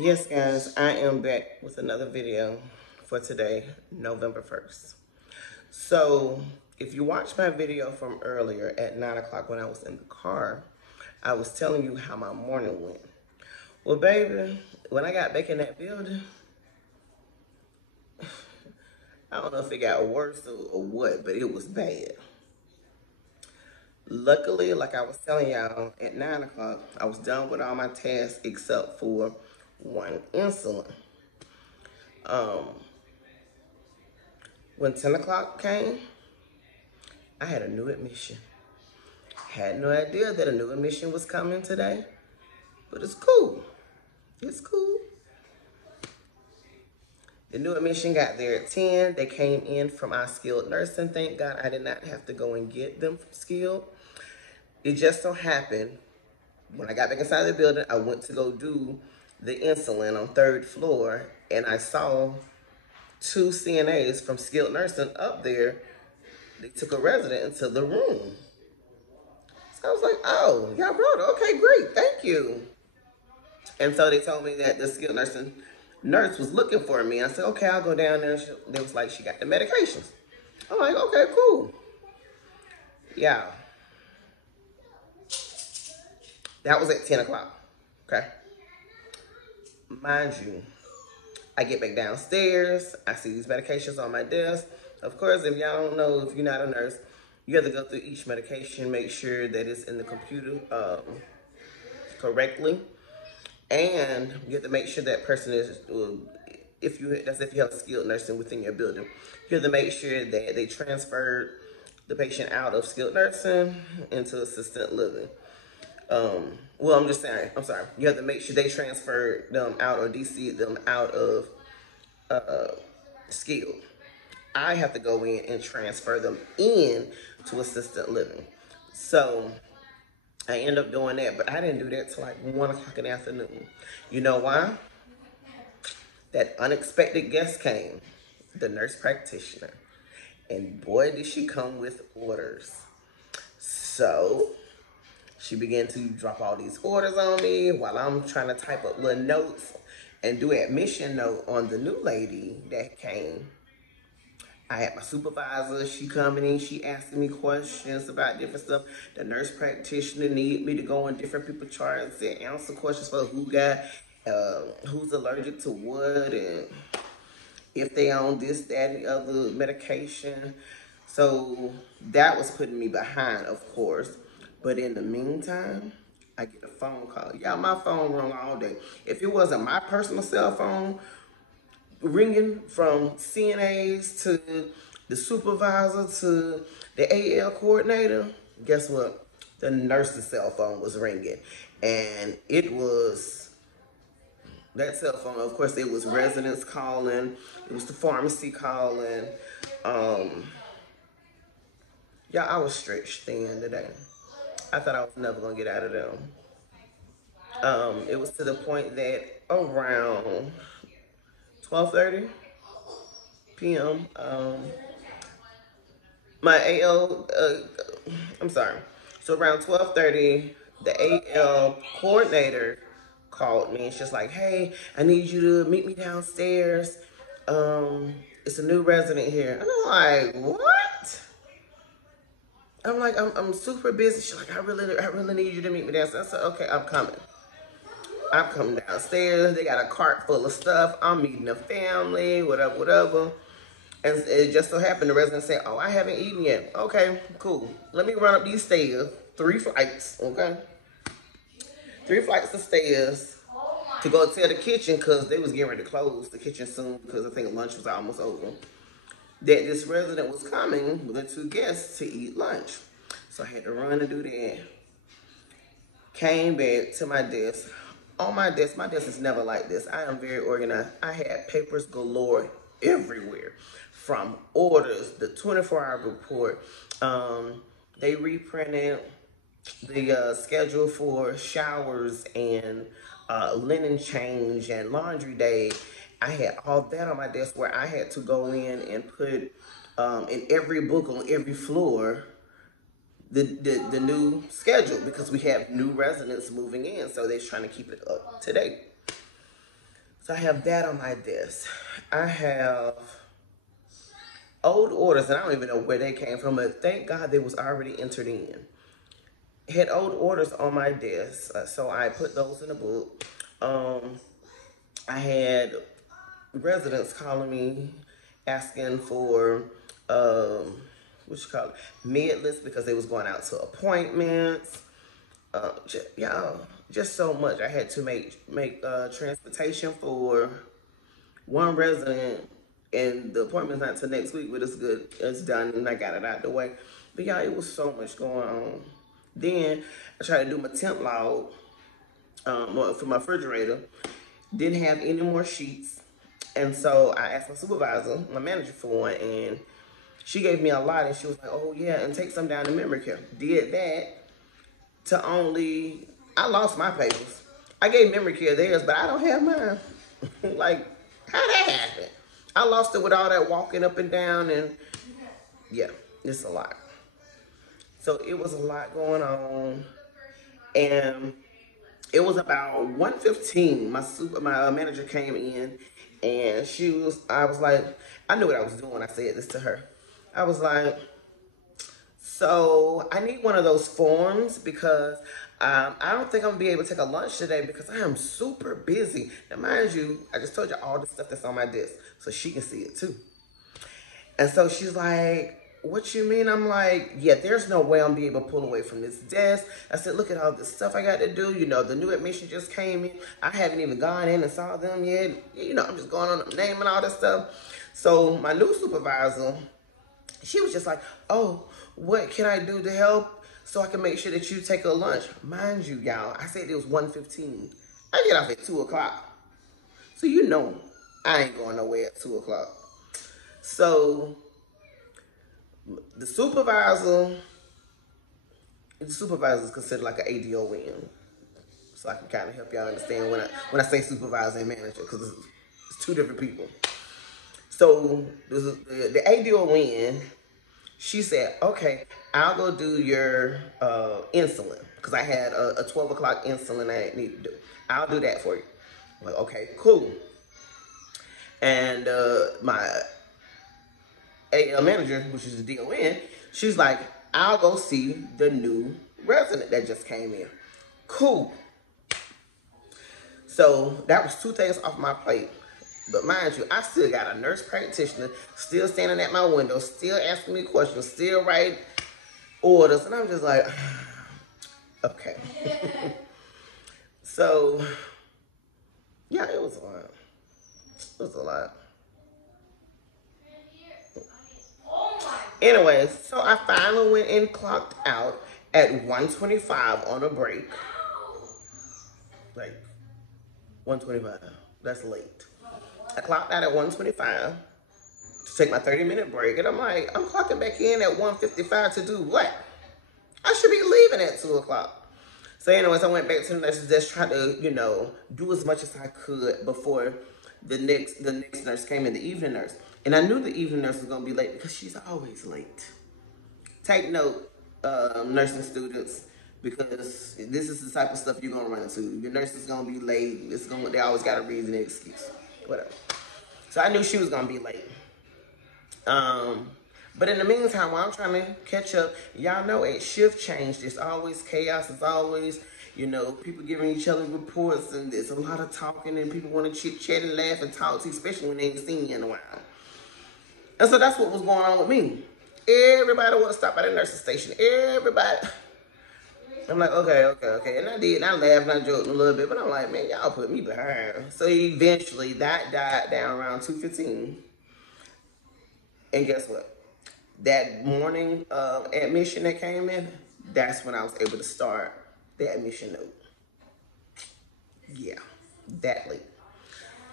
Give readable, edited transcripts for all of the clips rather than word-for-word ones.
Yes, guys, I am back with another video for today, November 1st. So, if you watched my video from earlier at 9 o'clock when I was in the car, I was telling you how my morning went. Well, baby, when I got back in that building, I don't know if it got worse or what, but it was bad. Luckily, like I was telling y'all, at 9 o'clock, I was done with all my tasks except for one insulin. Um, when 10 o'clock came, I had a new admission. Had no idea that a new admission was coming today, but it's cool. It's cool. The new admission got there at 10. They came in from our skilled nursing. Thank God I did not have to go and get them from skilled. It just so happened, when I got back inside the building, I went to go do the insulin on 3rd floor, and I saw 2 CNAs from skilled nursing up there. They took a resident into the room. So I was like, oh, y'all brought it. Okay, great. Thank you. And so they told me that the skilled nursing nurse was looking for me. I said, okay, I'll go down there. They was like, she got the medications. I'm like, okay, cool. Yeah. That was at 10 o'clock. Okay. Mind you, I get back downstairs. I see these medications on my desk. Of course, if y'all don't know, if you're not a nurse, you have to go through each medication, make sure that it's in the computer correctly. And you have to make sure that person is, if you have skilled nursing within your building, you have to make sure that they transferred the patient out of skilled nursing into assisted living. Well, I'm sorry. You have to make sure they transferred them out or DC them out of skilled. I have to go in and transfer them in to assisted living. So I end up doing that, but I didn't do that till like 1 o'clock in the afternoon. You know why? That unexpected guest came, the nurse practitioner. And boy, did she come with orders. So she began to drop all these orders on me while I'm trying to type up little notes and do an admission note on the new lady that came. I had my supervisor, she coming in, she asking me questions about different stuff. The nurse practitioner need me to go on different people's charts and answer questions for who's allergic to what, and if they on this, that, and the other medication. So that was putting me behind, of course. But in the meantime, I get a phone call. Y'all, my phone rung all day. If it wasn't my personal cell phone ringing from CNAs to the supervisor to the AL coordinator, guess what? The nurse's cell phone was ringing. And it was that cell phone, of course, it was residents calling. It was the pharmacy calling. Yeah, I was stretched thin today. I thought I was never going to get out of them. It was to the point that around 12:30 p.m., my AL, I'm sorry. So around 12:30, the AL coordinator called me and she's like, hey, I need you to meet me downstairs. It's a new resident here. And I'm like, what? I'm like, I'm super busy. She's like, I really need you to meet me downstairs. I said, okay, I'm coming. I'm coming downstairs. They got a cart full of stuff. I'm meeting the family, whatever. And it just so happened the resident said, oh, I haven't eaten yet. Okay, cool. Let me run up these stairs. 3 flights, okay? 3 flights of stairs to go tell the kitchen, because they was getting ready to close the kitchen soon because I think lunch was almost over, that this resident was coming with the 2 guests to eat lunch. So I had to run and do that. Came back to my desk. On my desk is never like this. I am very organized. I had papers galore everywhere. From orders, the 24-hour report. They reprinted the schedule for showers and linen change and laundry day. I had all that on my desk where I had to go in and put in every book on every floor the new schedule, because we have new residents moving in, so they're trying to keep it up to date. So I have that on my desk. I have old orders, and I don't even know where they came from, but thank God they was already entered in. Had old orders on my desk, so I put those in a book. I had residents calling me asking for what you call it, med list because they was going out to appointments. Just so much. I had to make transportation for one resident, and the appointment's not till next week, but it's good. It's done, and I got it out the way. But yeah, it was so much going on. Then I tried to do my temp log for my refrigerator. Didn't have any more sheets, and so I asked my supervisor, my manager, for one, and she gave me a lot, and she was like, "Oh yeah, and take some down to memory care." Did that to only I lost my papers. I gave memory care theirs, but I don't have mine. Like, how that happened? I lost it with all that walking up and down, and yeah, it's a lot. So it was a lot going on, and it was about 1:15. My manager came in, and I was like, I knew what I was doing. I said this to her. I was like, so I need one of those forms because I don't think I'm gonna be able to take a lunch today because I am super busy. Now, mind you, I just told you all the stuff that's on my desk, so she can see it too. And so she's like, "What you mean?" I'm like, "Yeah, there's no way I'm gonna be able to pull away from this desk." I said, "Look at all this stuff I got to do. You know, the new admission just came in. I haven't even gone in and saw them yet. You know, I'm just going on naming all this stuff." So my new supervisor, she was just like, "Oh, what can I do to help so I can make sure that you take a lunch?" Mind you, y'all, I said it was 1:15. I get off at 2 o'clock. So you know I ain't going nowhere at 2 o'clock. So the supervisor is considered like an ADON. So I can kind of help y'all understand when I say supervisor and manager, because it's two different people. So the ADON, she said, "Okay, I'll go do your insulin," because I had a 12 o'clock insulin I need to do. "I'll do that for you." I'm like, okay, cool. And my AL manager, which is the DON, she's like, "I'll go see the new resident that just came in." Cool. So that was two things off my plate. But mind you, I still got a nurse practitioner still standing at my window, still asking me questions, still writing orders. And I'm just like, okay. So, yeah, it was a lot. It was a lot. Anyways, so I finally went and clocked out at 1:25 on a break. Like, 1:25. That's late. I clocked out at 1:25 to take my 30-minute break. And I'm like, I'm clocking back in at 1:55 to do what? I should be leaving at 2 o'clock. So anyways, I went back to the nurse's desk, tried to, do as much as I could before the next nurse came in, the evening nurse. And I knew the evening nurse was going to be late because she's always late. Take note, nursing students, because this is the type of stuff you're going to run into. Your nurse is going to be late. They always got a reason and excuse. Whatever. So I knew she was going to be late. But in the meantime, while I'm trying to catch up, y'all know at shift change, there's always chaos. There's always, people giving each other reports, and there's a lot of talking, and people want to chit chat and laugh and talk to you, especially when they ain't seen you in a while. And so that's what was going on with me. Everybody want to stop at the nursing station. Everybody. I'm like, okay. And I did, and I laughed and I joked a little bit, but I'm like, man, y'all put me behind. So eventually, that died down around 2:15. And guess what? That morning admission that came in, that's when I was able to start the admission note. Yeah, that late.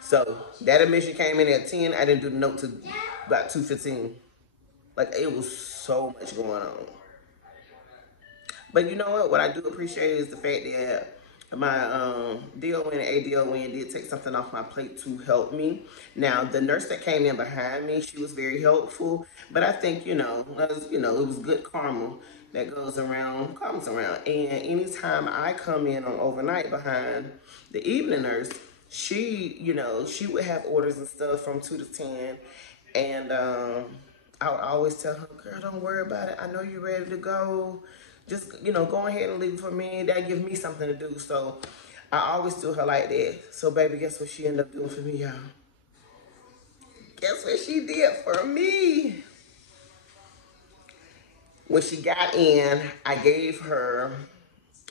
So that admission came in at 10. I didn't do the note till about 2:15. Like, it was so much going on. But you know what? What I do appreciate is the fact that my DON and ADON did take something off my plate to help me. Now, the nurse that came in behind me, she was very helpful. But I think, it was good karma that comes around. And anytime I come in on overnight behind the evening nurse, she, you know, she would have orders and stuff from 2 to 10, and I would always tell her, "Girl, don't worry about it. I know you're ready to go. Just, you know, go ahead and leave it for me. That gives me something to do." So I always do her like that. So, baby, guess what she ended up doing for me, y'all? Guess what she did for me? When she got in, I gave her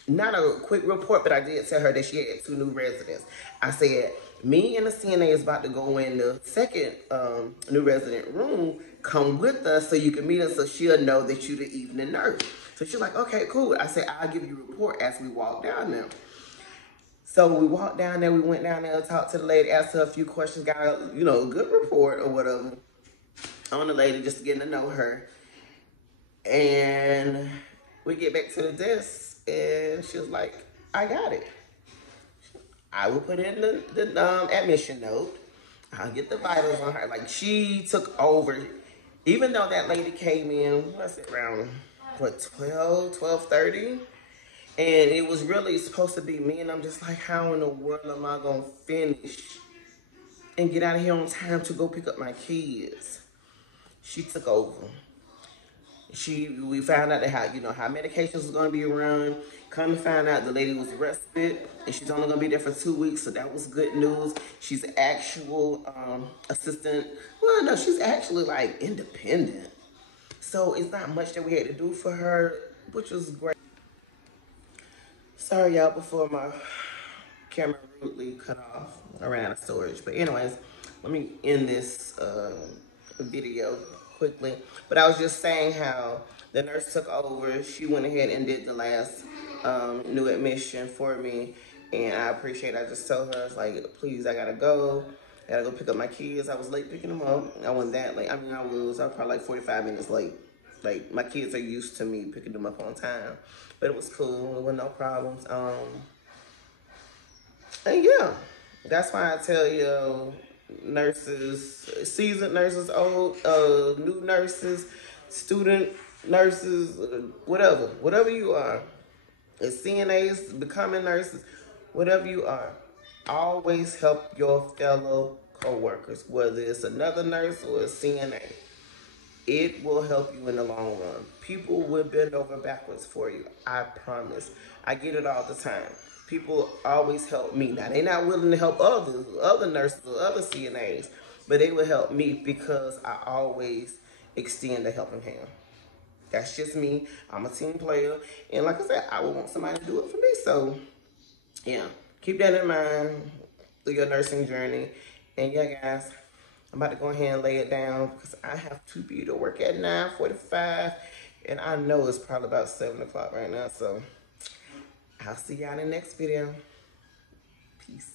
not a quick report, but I did tell her that she had 2 new residents. I said, me and the CNA is about to go in the second new resident room. Come with us so you can meet us, so she'll know that you're the evening nurse. So she's like, okay, cool. I said, I'll give you a report as we walk down there. So we walked down there, we went down there, talked to the lady, asked her a few questions, got a, you know, a good report or whatever on the lady, just getting to know her. And we get back to the desk, and she was like, I got it. I will put in the admission note. I'll get the vitals on her. Like, she took over. Even though that lady came in, what's it, around, what, 12:30? And it was really supposed to be me, and I'm just like, how in the world am I going to finish and get out of here on time to go pick up my kids? She took over. We found out that how medications was gonna be run. Come to find out the lady was respite and she's only gonna be there for 2 weeks, so that was good news. She's an actual assistant. Well, no, she's actually like independent. So it's not much that we had to do for her, which was great. Sorry y'all before my camera rudely cut off around the storage. But anyways, let me end this video quickly. But I was just saying how the nurse took over. She went ahead and did the last new admission for me. And I appreciate it. I just told her, I was like, please, I gotta go. I gotta go pick up my kids. I was late picking them up. I wasn't that late. I mean, I was probably like 45 minutes late. Like, my kids are used to me picking them up on time. But it was cool. There were no problems. And yeah, that's why I tell you, nurses, seasoned nurses, old, new nurses, student nurses, whatever you are, as CNAs, becoming nurses, whatever you are, always help your fellow co-workers, whether it's another nurse or a CNA. It will help you in the long run. People will bend over backwards for you. I promise. I get it all the time. People always help me. Now, they're not willing to help other nurses or other CNAs, but they will help me because I always extend a helping hand. That's just me. I'm a team player. And like I said, I would want somebody to do it for me. So, yeah, keep that in mind through your nursing journey. And yeah, guys, I'm about to go ahead and lay it down because I have to be to work at 9:45. And I know it's probably about 7 o'clock right now. So I'll see y'all in the next video. Peace.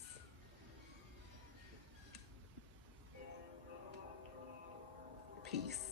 Peace.